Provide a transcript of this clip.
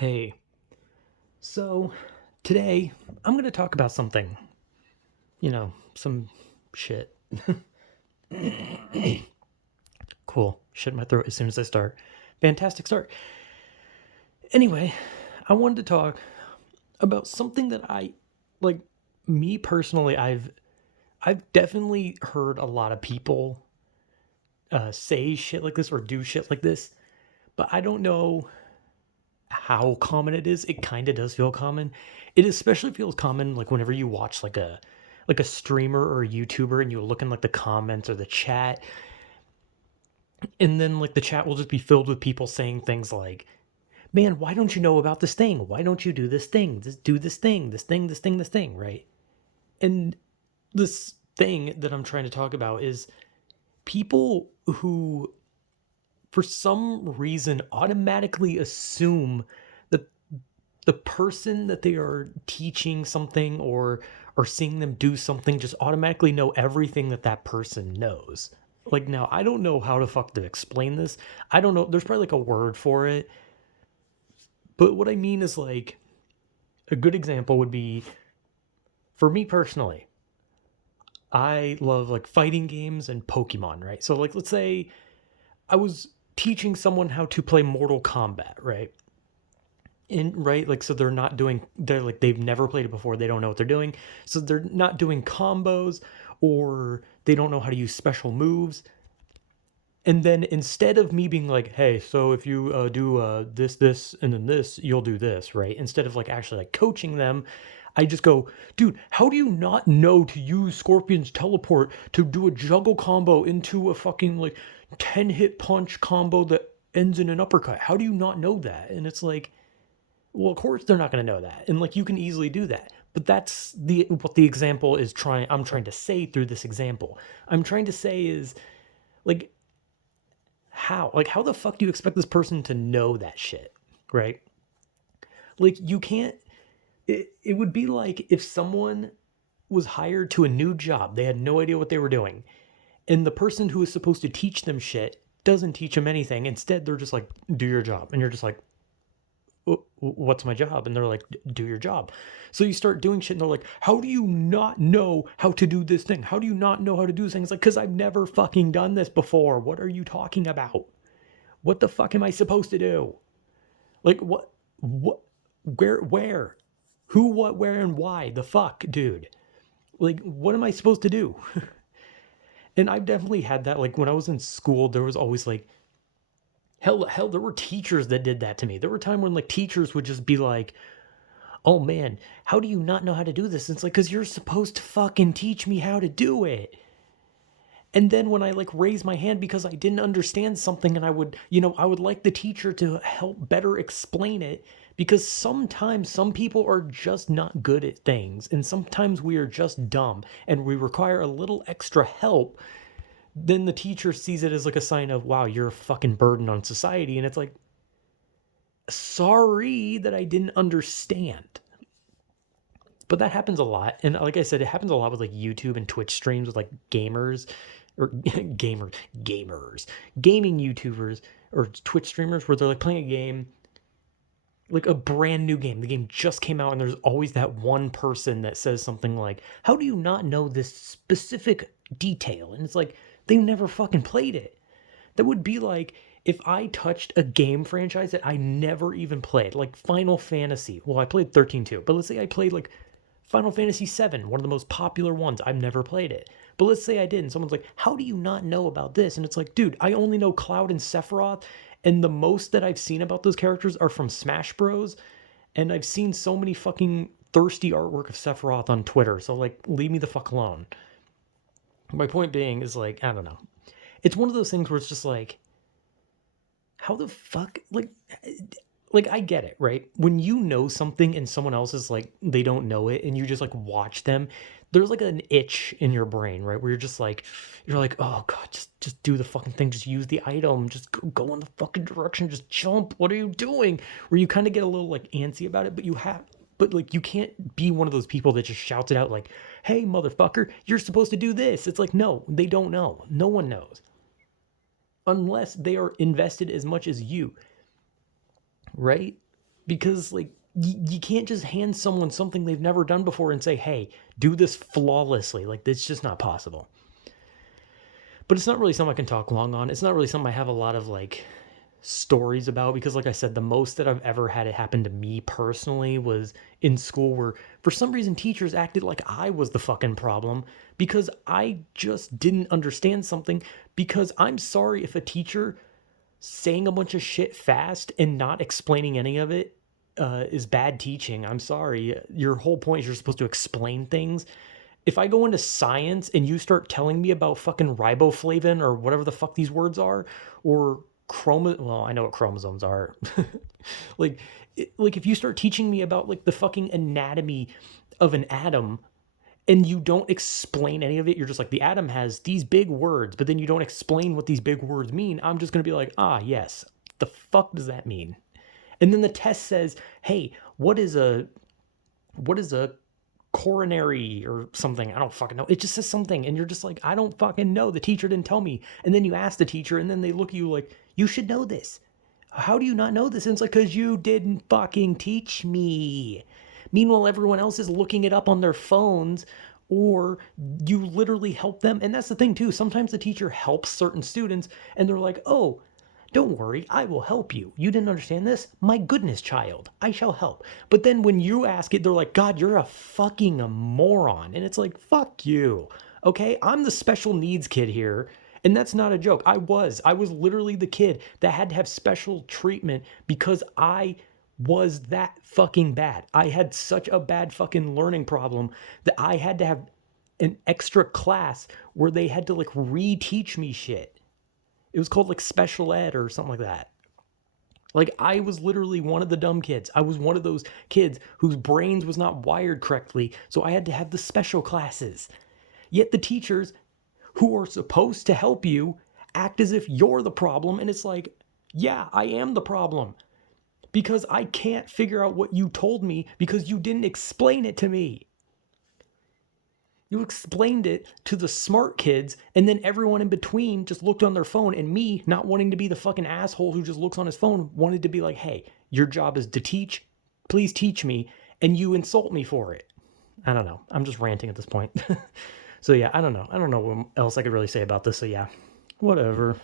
Hey, so today I'm going to talk about something, some shit. Cool. Shit in my throat as soon as I start. Fantastic start. Anyway, I wanted to talk about something that like me personally I've definitely heard a lot of people say shit like this or do shit like this, but I don't know how common it is. It kind of does feel common. It especially feels common like whenever you watch like a streamer or a YouTuber and you look in like the comments or the chat, and then like the chat will just be filled with people saying things like, "Man, why don't you know about this thing? Why don't you do this thing? Do this thing, this thing, right?" And this thing that I'm trying to talk about is people who for some reason automatically assume that the person that they are teaching something or seeing them do something just automatically know everything that that person knows. Like, now I don't know how to fuck to explain this. I don't know, there's probably like a word for it, but what I mean is like a good example would be, for me personally, I love like fighting games and Pokemon, right? So like, let's say I was teaching someone how to play Mortal Kombat, right? And right, like, so they're like, they've never played it before, they don't know what they're doing, so they're not doing combos, or they don't know how to use special moves. And then instead of me being like, hey, so if you do this and then this, you'll do this, right, instead of like actually like coaching them, I just go, dude, how do you not know to use Scorpion's teleport to do a juggle combo into a fucking like 10 hit punch combo that ends in an uppercut? How do you not know that? And it's like, well, of course they're not going to know that, and like you can easily do that. But that's the what the example is trying. I'm trying to say through this example. I'm trying to say is like how the fuck do you expect this person to know that shit, right? Like you can't. It would be like if someone was hired to a new job, they had no idea what they were doing, and the person who is supposed to teach them shit doesn't teach them anything. Instead, they're just like, do your job, and you're just like, what's my job? And they're like, do your job. So you start doing shit and they're like, how do you not know how to do this thing? How do you not know how to do things? Like, because I've never fucking done this before. What are you talking about? What the fuck am I supposed to do? Like, where, who, what, where, and why? The fuck, dude? Like, what am I supposed to do? And I've definitely had that. Like, when I was in school, there was always like, hell, there were teachers that did that to me. There were times when like teachers would just be like, oh man, how do you not know how to do this? And it's like, because you're supposed to fucking teach me how to do it. And then when I like raise my hand because I didn't understand something, and I would like the teacher to help better explain it, because sometimes some people are just not good at things, and sometimes we are just dumb and we require a little extra help. Then the teacher sees it as like a sign of, wow, you're a fucking burden on society. And it's like, sorry that I didn't understand. But that happens a lot, and like I said, it happens a lot with like YouTube and Twitch streams with like gamers or gamers, gaming YouTubers or Twitch streamers, where they're like playing a game, like a brand new game. The game just came out, and there's always that one person that says something like, how do you not know this specific detail? And it's like, they never fucking played it. That would be like if I touched a game franchise that I never even played, like Final Fantasy. Well, I played 13 too, but let's say I played like Final Fantasy VII, one of the most popular ones. I've never played it. But let's say I did, and someone's like, how do you not know about this? And it's like, dude, I only know Cloud and Sephiroth, and the most that I've seen about those characters are from Smash Bros. And I've seen so many fucking thirsty artwork of Sephiroth on Twitter, so like, leave me the fuck alone. My point being is like, I don't know. It's one of those things where it's just like, how the fuck, like I get it, right? When you know something and someone else is like, they don't know it, and you just like watch them, there's like an itch in your brain, right, where you're like, oh god, just do the fucking thing, just use the item, just go in the fucking direction, just jump, what are you doing? Where you kind of get a little like antsy about it, but like you can't be one of those people that just shouts it out like, hey motherfucker, you're supposed to do this. It's like, no, they don't know. No one knows unless they are invested as much as you, right? because like you can't just hand someone something they've never done before and say, hey, do this flawlessly. Like, that's just not possible. But it's not really something I can talk long on. It's not really something I have a lot of like stories about, because like I said, the most that I've ever had it happen to me personally was in school, where for some reason teachers acted like I was the fucking problem because I just didn't understand something. Because I'm sorry, if a teacher saying a bunch of shit fast and not explaining any of it is bad teaching. I'm sorry. Your whole point is you're supposed to explain things. If I go into science and you start telling me about fucking riboflavin or whatever the fuck these words are, or well, I know what chromosomes are. like, like if you start teaching me about like the fucking anatomy of an atom and you don't explain any of it, you're just like, the atom has these big words, but then you don't explain what these big words mean, I'm just going to be like, ah, yes. The fuck does that mean? And then the test says, hey, what is a coronary or something? I don't fucking know. It just says something, and you're just like, I don't fucking know. The teacher didn't tell me. And then you ask the teacher, and then they look at you like, you should know this. How do you not know this? And it's like, because you didn't fucking teach me. Meanwhile, everyone else is looking it up on their phones, or you literally help them. And that's the thing, too. Sometimes the teacher helps certain students, and they're like, oh, don't worry, I will help you. You didn't understand this? My goodness, child, I shall help. But then when you ask it, they're like, God, you're a fucking moron. And it's like, fuck you. Okay, I'm the special needs kid here. And that's not a joke. I was literally the kid that had to have special treatment because I was that fucking bad. I had such a bad fucking learning problem that I had to have an extra class where they had to like reteach me shit. It was called like special ed or something like that. Like, I was literally one of the dumb kids. I was one of those kids whose brains was not wired correctly, so I had to have the special classes. Yet the teachers who are supposed to help you act as if you're the problem, and it's like, yeah, I am the problem. Because I can't figure out what you told me because you didn't explain it to me. You explained it to the smart kids, and then everyone in between just looked on their phone, and me, not wanting to be the fucking asshole who just looks on his phone, wanted to be like, hey, your job is to teach. Please teach me. And you insult me for it. I don't know. I'm just ranting at this point. So yeah, I don't know. I don't know what else I could really say about this. So yeah, whatever.